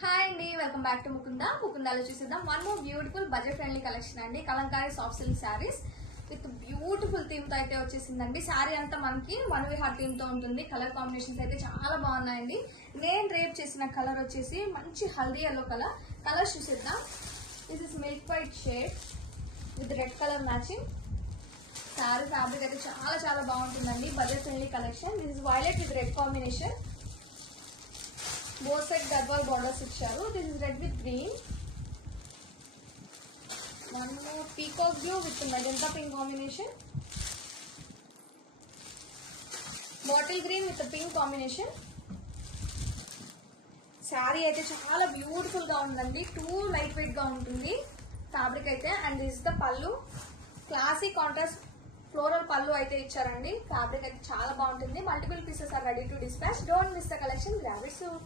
Hi అండి, welcome back to ముకుందాలో చూసేద్దాం one more beautiful budget friendly collection అండి. Kalamkari soft silk saris with beautiful theme తో అయితే వచ్చేసిందండి. శారీ అంతా మనకి వన్ విహార్ థీమ్ తో ఉంటుంది. కలర్ కాంబినేషన్స్ అయితే చాలా బాగున్నాయండి. నేను రేప్ చేసిన కలర్ వచ్చేసి మంచి హల్దీ ఎల్లో కలర్ చూసేద్దాం. This is milk white shade with red colour matching. Sari fabric అయితే చాలా బాగుంటుందండి. Budget friendly collection. This is violet with red combination. Both side Gadwal borders ఇచ్చారు. This is red with green. One more peacock blue with magenta pink combination. Bottle green with pink combination. Sari అయితే చాలా beautiful గా ఉందండి. Two light weight గా ఉంటుంది fabric అయితే. And this the పళ్ళు. Classy contrast floral పళ్ళు అయితే ఇచ్చారండి. ఫ్యాబ్రిక్ అయితే చాలా బాగుంటుంది. Multiple pieces are ready to dispatch. Don't miss the collection. Grab it soon.